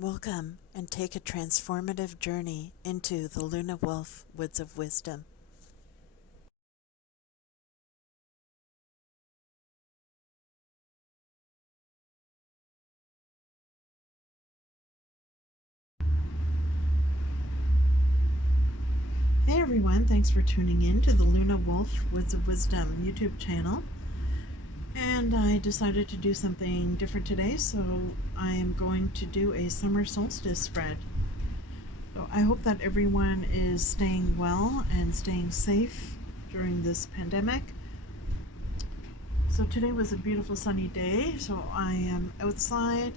Welcome and take a transformative journey into the Luna Wolf Woods of Wisdom. Hey everyone, thanks for tuning in to the Luna Wolf Woods of Wisdom YouTube channel. And I decided to do something different today, so I am going to do a summer solstice spread. So I hope that everyone is staying well and staying safe during this pandemic. So today was a beautiful sunny day, so I am outside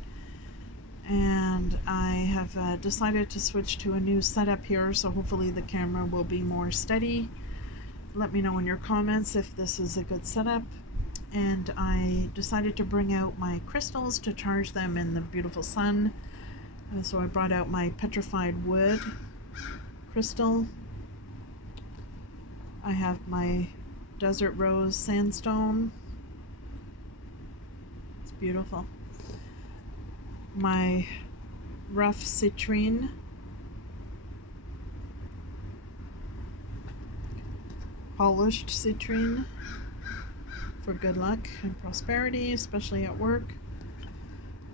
and I have decided to switch to a new setup here, so hopefully the camera will be more steady. Let me know in your comments if this is a good setup. And I decided to bring out my crystals to charge them in the beautiful sun. So I brought out my petrified wood crystal. I have my desert rose sandstone. It's beautiful. My rough citrine. Polished citrine for good luck and prosperity, especially at work.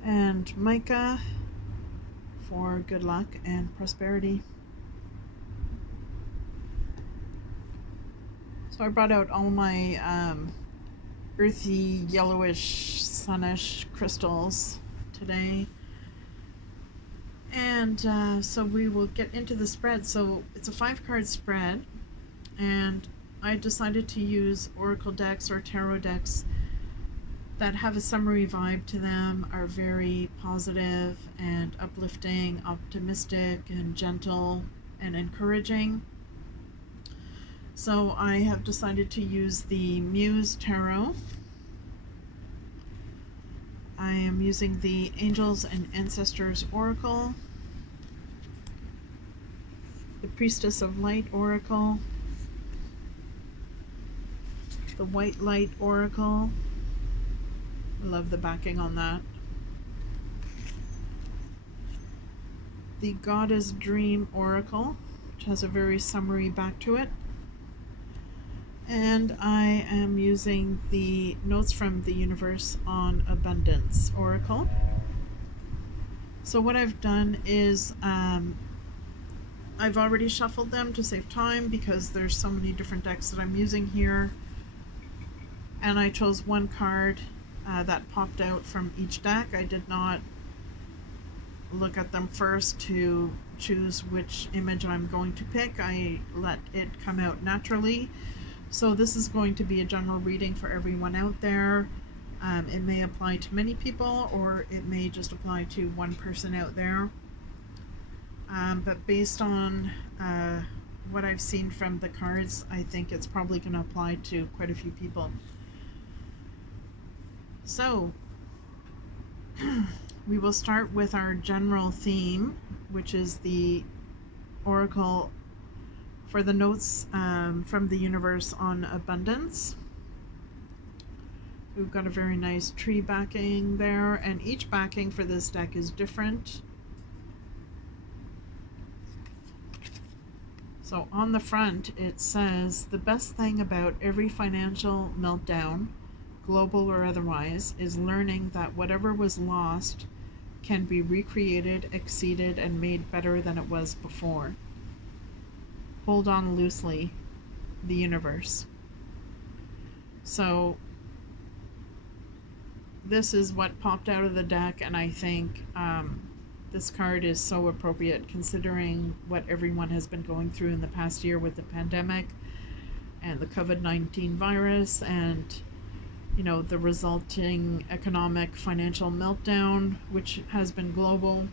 And mica for good luck and prosperity. So I brought out all my earthy, yellowish, sunish crystals today. And so we will get into the spread. So it's a 5-card spread, and I decided to use oracle decks or tarot decks that have a summery vibe to them, are very positive and uplifting, optimistic and gentle and encouraging. So I have decided to use the Muse Tarot. I am using the Angels and Ancestors Oracle, the Priestess of Light Oracle, the White Light Oracle. I love the backing on that. The Goddess Dream Oracle, which has a very summery back to it. And I am using the Notes from the Universe on Abundance Oracle. So what I've done is I've already shuffled them to save time because there's so many different decks that I'm using here. And I chose one card that popped out from each deck. I did not look at them first to choose which image I'm going to pick. I let it come out naturally. So this is going to be a general reading for everyone out there. It may apply to many people, or it may just apply to one person out there. But based on what I've seen from the cards, I think it's probably going to apply to quite a few people. So we will start with our general theme, which is the Oracle for the Notes from the Universe on Abundance. We've got a very nice tree backing there, and each backing for this deck is different. So on the front it says, the best thing about every financial meltdown, global or otherwise, is learning that whatever was lost can be recreated, exceeded, and made better than it was before. Hold on loosely, the universe. So this is what popped out of the deck, and I think this card is so appropriate considering what everyone has been going through in the past year with the pandemic and the COVID-19 virus, and the resulting economic financial meltdown, which has been global.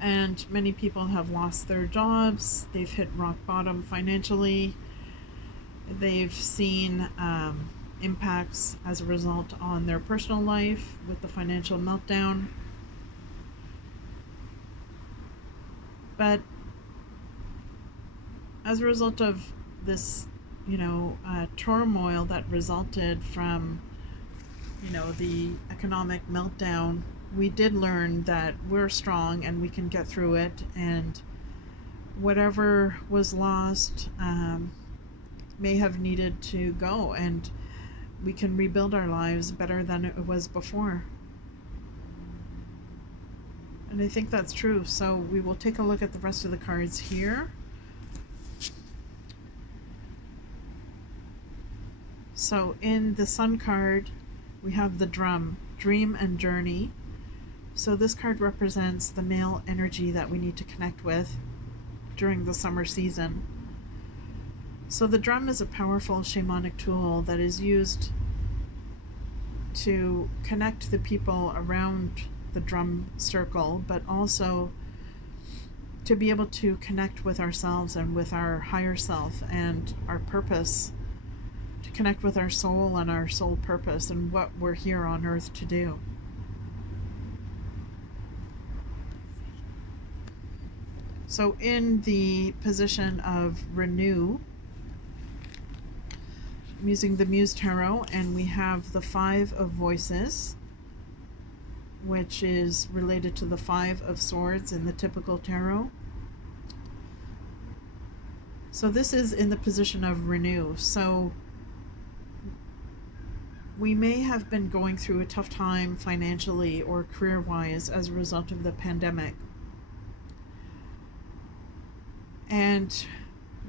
And many people have lost their jobs. They've hit rock bottom financially. They've seen impacts as a result on their personal life with the financial meltdown. But as a result of this, turmoil that resulted from, the economic meltdown, we did learn that we're strong and we can get through it, and whatever was lost may have needed to go, and we can rebuild our lives better than it was before. And I think that's true. So we will take a look at the rest of the cards here. So in the Sun card, we have the Drum, Dream and Journey. So this card represents the male energy that we need to connect with during the summer season. So the drum is a powerful shamanic tool that is used to connect the people around the drum circle, but also to be able to connect with ourselves and with our higher self and our purpose, to connect with our soul and our soul purpose and what we're here on earth to do. So in the position of renew, I'm using the Muse Tarot, and we have the Five of Voices, which is related to the Five of Swords in the typical tarot. So this is in the position of renew. So we may have been going through a tough time financially or career-wise as a result of the pandemic. And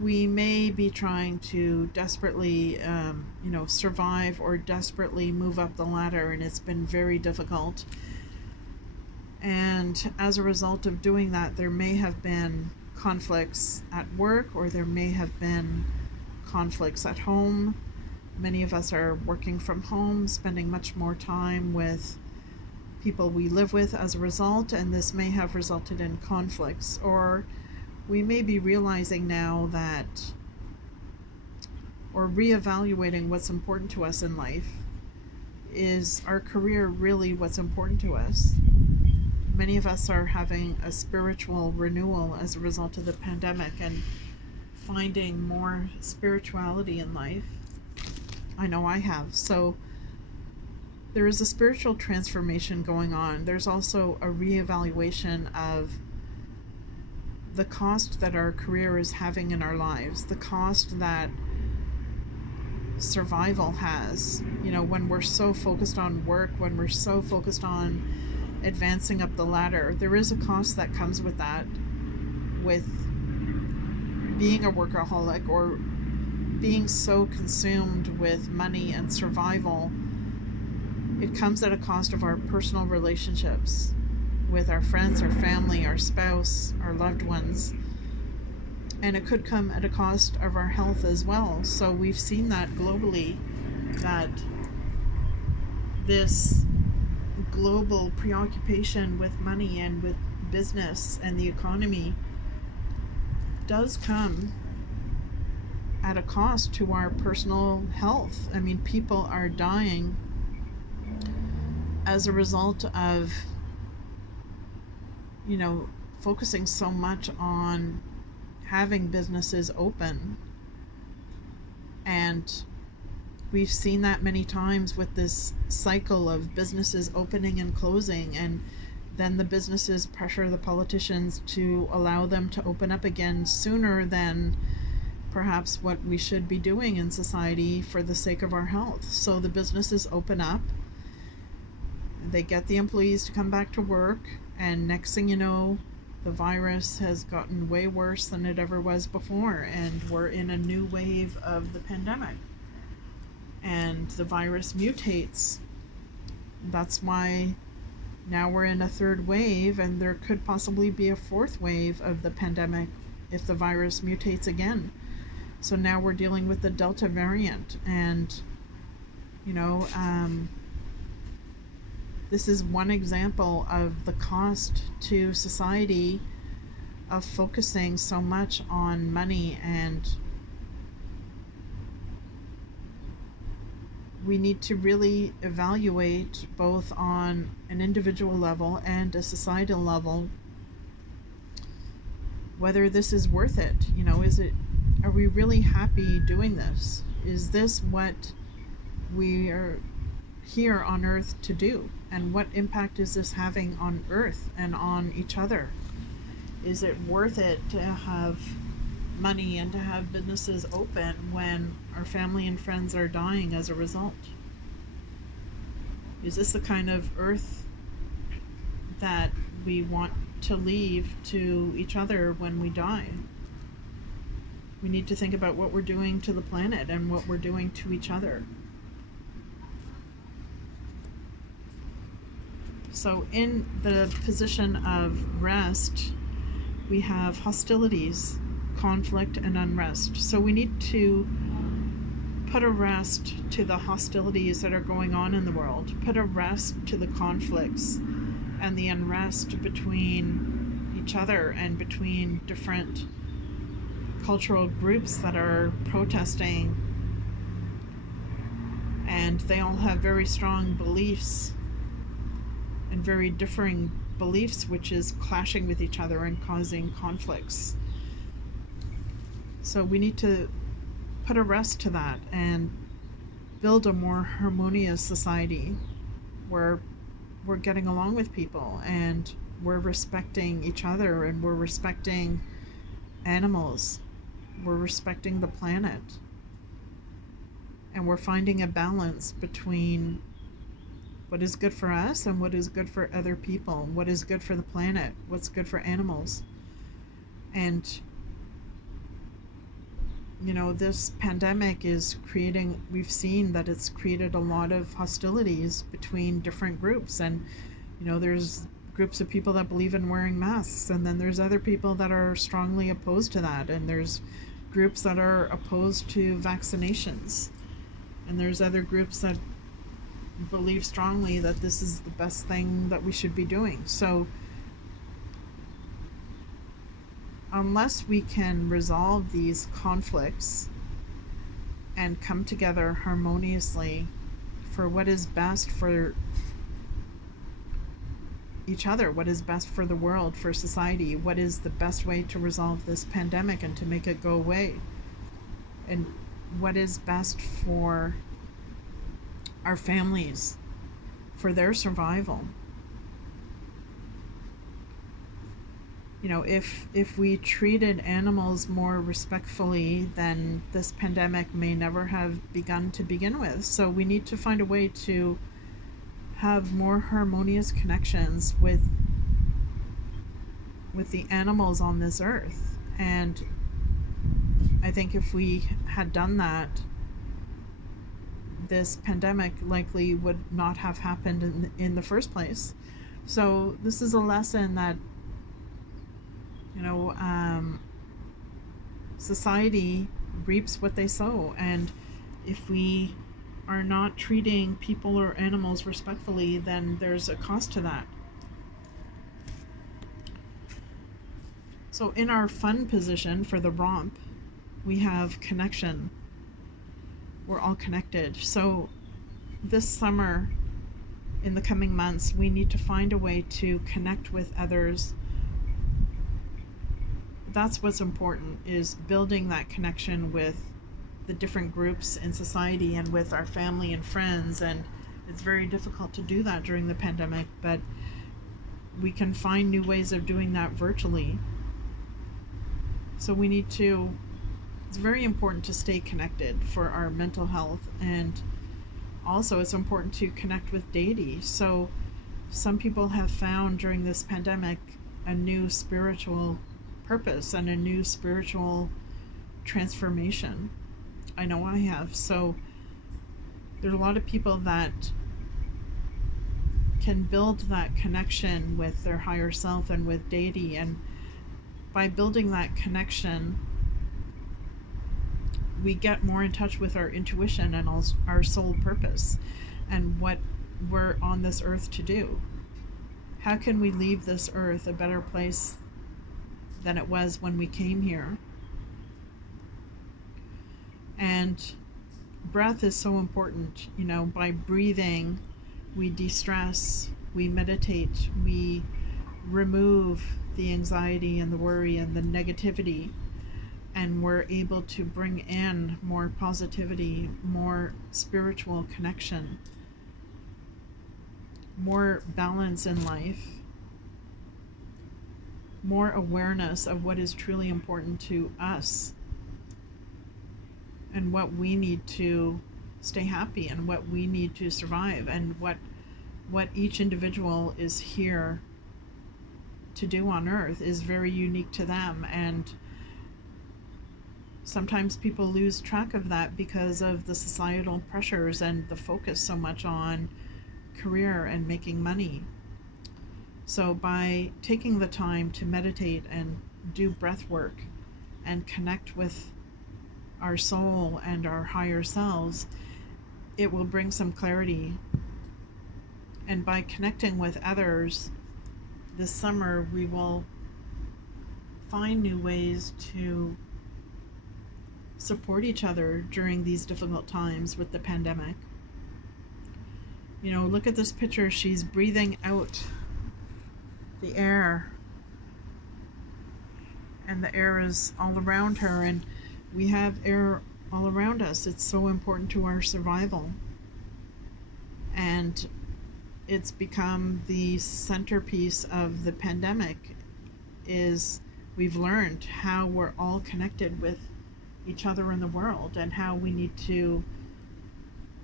we may be trying to desperately, survive or desperately move up the ladder, and it's been very difficult. And as a result of doing that, there may have been conflicts at work, or there may have been conflicts at home. Many of us are working from home, spending much more time with people we live with as a result, and this may have resulted in conflicts. Or we may be realizing now that, or reevaluating what's important to us in life. Is our career really what's important to us? Many of us are having a spiritual renewal as a result of the pandemic and finding more spirituality in life. I know I have. So there is a spiritual transformation going on. There's also a reevaluation of the cost that our career is having in our lives, the cost that survival has. When we're so focused on work, when we're so focused on advancing up the ladder, there is a cost that comes with that, with being a workaholic or being so consumed with money and survival. It comes at a cost of our personal relationships with our friends, our family, our spouse, our loved ones. And it could come at a cost of our health as well. So we've seen that globally, that this global preoccupation with money and with business and the economy does come at a cost to our personal health. I mean, people are dying as a result of focusing so much on having businesses open. And we've seen that many times with this cycle of businesses opening and closing, and then the businesses pressure the politicians to allow them to open up again sooner than perhaps what we should be doing in society for the sake of our health. So the businesses open up, they get the employees to come back to work, and next thing you know, the virus has gotten way worse than it ever was before, and we're in a new wave of the pandemic. And the virus mutates. That's why now we're in a third wave, and there could possibly be a fourth wave of the pandemic if the virus mutates again. So now we're dealing with the Delta variant, and this is one example of the cost to society of focusing so much on money. And we need to really evaluate, both on an individual level and a societal level, whether this is worth it. Are we really happy doing this? Is this what we are here on Earth to do? And what impact is this having on Earth and on each other? Is it worth it to have money and to have businesses open when our family and friends are dying as a result? Is this the kind of Earth that we want to leave to each other when we die? We need to think about what we're doing to the planet and what we're doing to each other. So in the position of rest, we have hostilities, conflict, and unrest. So we need to put a rest to the hostilities that are going on in the world, put a rest to the conflicts and the unrest between each other and between different cultural groups that are protesting, and they all have very strong beliefs and very differing beliefs, which is clashing with each other and causing conflicts. So we need to put a rest to that and build a more harmonious society where we're getting along with people and we're respecting each other and we're respecting animals, we're respecting the planet, and we're finding a balance between what is good for us and what is good for other people, what is good for the planet, what's good for animals. And you know, this pandemic is creating, we've seen that it's created a lot of hostilities between different groups. And you know, there's groups of people that believe in wearing masks, and then there's other people that are strongly opposed to that, and there's groups that are opposed to vaccinations, and there's other groups that believe strongly that this is the best thing that we should be doing. So unless we can resolve these conflicts and come together harmoniously for what is best for each other, what is best for the world, for society, what is the best way to resolve this pandemic and to make it go away, and what is best for our families, for their survival. You know, if we treated animals more respectfully, then this pandemic may never have begun to begin with. So we need to find a way to have more harmonious connections with the animals on this earth. And I think if we had done that, this pandemic likely would not have happened in the first place. So this is a lesson that, you know, society reaps what they sow. And if we are not treating people or animals respectfully, then there's a cost to that. So in our fun position for the romp, we have connection. We're all connected. So this summer, in the coming months, we need to find a way to connect with others. That's what's important, is building that connection with the different groups in society and with our family and friends. And it's very difficult to do that during the pandemic, but we can find new ways of doing that virtually. So we need to, it's very important to stay connected for our mental health, and also it's important to connect with deity. So some people have found during this pandemic a new spiritual purpose and a new spiritual transformation. I know I have. So there's a lot of people that can build that connection with their higher self and with deity, and by building that connection, we get more in touch with our intuition and our soul purpose and what we're on this earth to do. How can we leave this earth a better place than it was when we came here? And breath is so important. You know, by breathing, we de-stress, we meditate, we remove the anxiety and the worry and the negativity, and we're able to bring in more positivity, more spiritual connection. more balance in life, more awareness of what is truly important to us and what we need to stay happy and what we need to survive and what each individual is here to do on earth is very unique to them. And sometimes people lose track of that because of the societal pressures and the focus so much on career and making money. So by taking the time to meditate and do breath work and connect with our soul and our higher selves, it will bring some clarity. And by connecting with others this summer, we will find new ways to support each other during these difficult times with the pandemic. You know, look at this picture. She's breathing out the air, and the air is all around her, and we have air all around us. It's so important to our survival. And it's become the centerpiece of the pandemic. Is we've learned how we're all connected with each other in the world and how we need to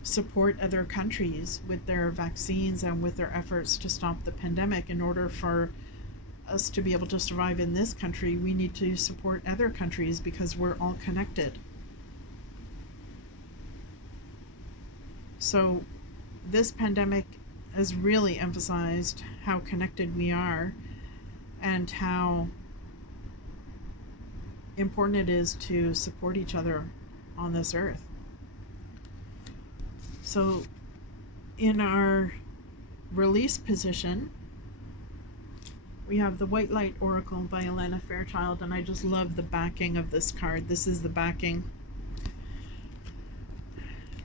support other countries with their vaccines and with their efforts to stop the pandemic. In order for us to be able to survive in this country, we need to support other countries because we're all connected. So this pandemic has really emphasized how connected we are and how important it is to support each other on this earth. So in our release position, we have the White Light Oracle by Elena Fairchild, and I just love the backing of this card. This is the backing.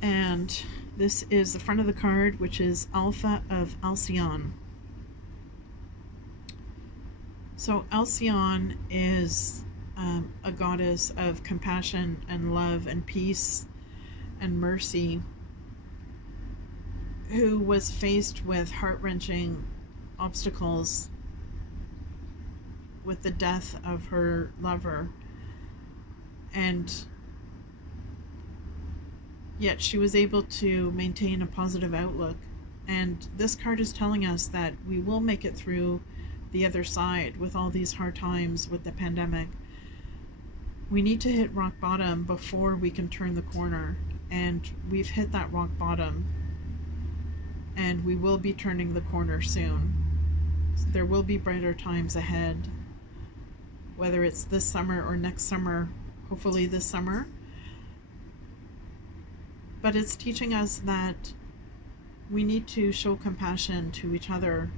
And this is the front of the card, which is Alpha of Alcyone. So Alcyone is a goddess of compassion and love and peace and mercy, who was faced with heart-wrenching obstacles with the death of her lover, and yet she was able to maintain a positive outlook. And this card is telling us that we will make it through the other side with all these hard times with the pandemic. We need to hit rock bottom before we can turn the corner, and we've hit that rock bottom, and we will be turning the corner soon. There will be brighter times ahead, whether it's this summer or next summer, hopefully this summer. But it's teaching us that we need to show compassion to each other,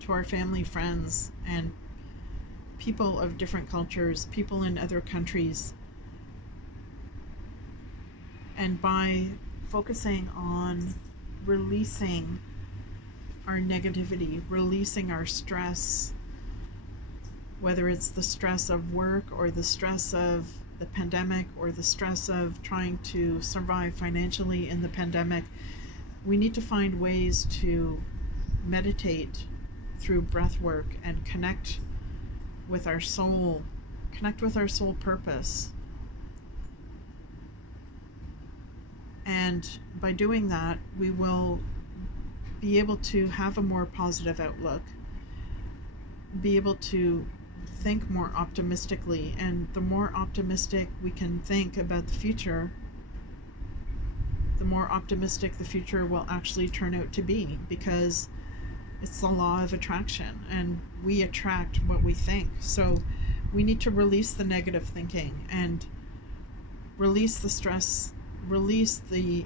to our family, friends, and people of different cultures, people in other countries. And by focusing on releasing our negativity, releasing our stress, whether it's the stress of work or the stress of the pandemic or the stress of trying to survive financially in the pandemic, we need to find ways to meditate through breath work and connect with our soul purpose. And by doing that, we will be able to have a more positive outlook, be able to think more optimistically. And the more optimistic we can think about the future, the more optimistic the future will actually turn out to be, because it's the law of attraction, and we attract what we think. So we need to release the negative thinking and release the stress, release the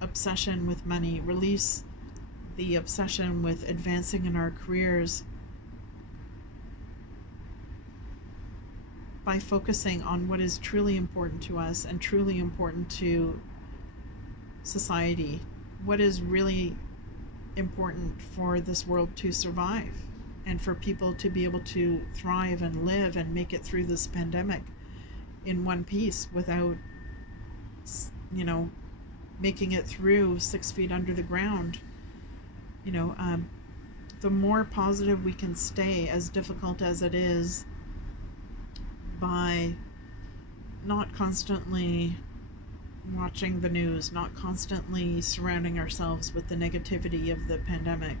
obsession with money, release the obsession with advancing in our careers, by focusing on what is truly important to us and truly important to society, what is really important for this world to survive and for people to be able to thrive and live and make it through this pandemic in one piece without, making it through 6 feet under the ground, the more positive we can stay, as difficult as it is, by not constantly watching the news, not constantly surrounding ourselves with the negativity of the pandemic.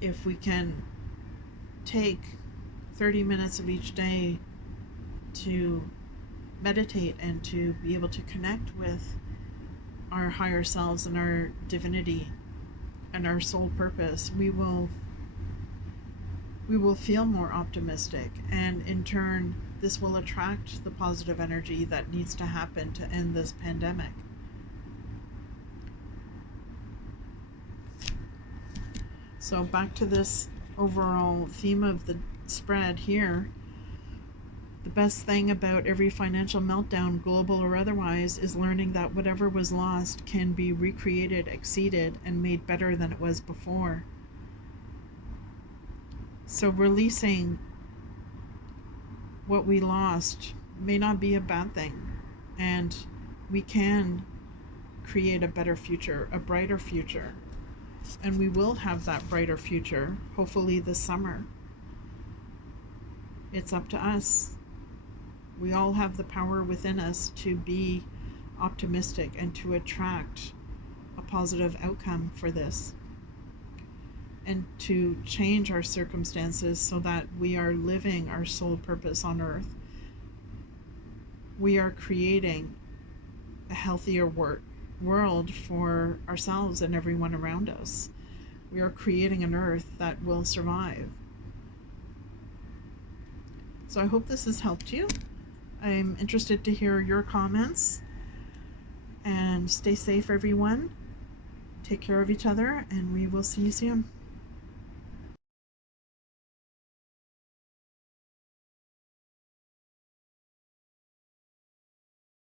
If we can take 30 minutes of each day to meditate and to be able to connect with our higher selves and our divinity and our soul purpose, we will feel more optimistic, and in turn this will attract the positive energy that needs to happen to end this pandemic. So back to this overall theme of the spread here. The best thing about every financial meltdown, global or otherwise, is learning that whatever was lost can be recreated, exceeded, and made better than it was before. So releasing what we lost may not be a bad thing, and we can create a better future, a brighter future, and we will have that brighter future hopefully this summer. It's up to us. We all have the power within us to be optimistic and to attract a positive outcome for this, and to change our circumstances so that we are living our soul purpose on earth. We are creating a healthier world for ourselves and everyone around us. We are creating an earth that will survive. So I hope this has helped you. I'm interested to hear your comments, and stay safe, everyone. Take care of each other, and we will see you soon.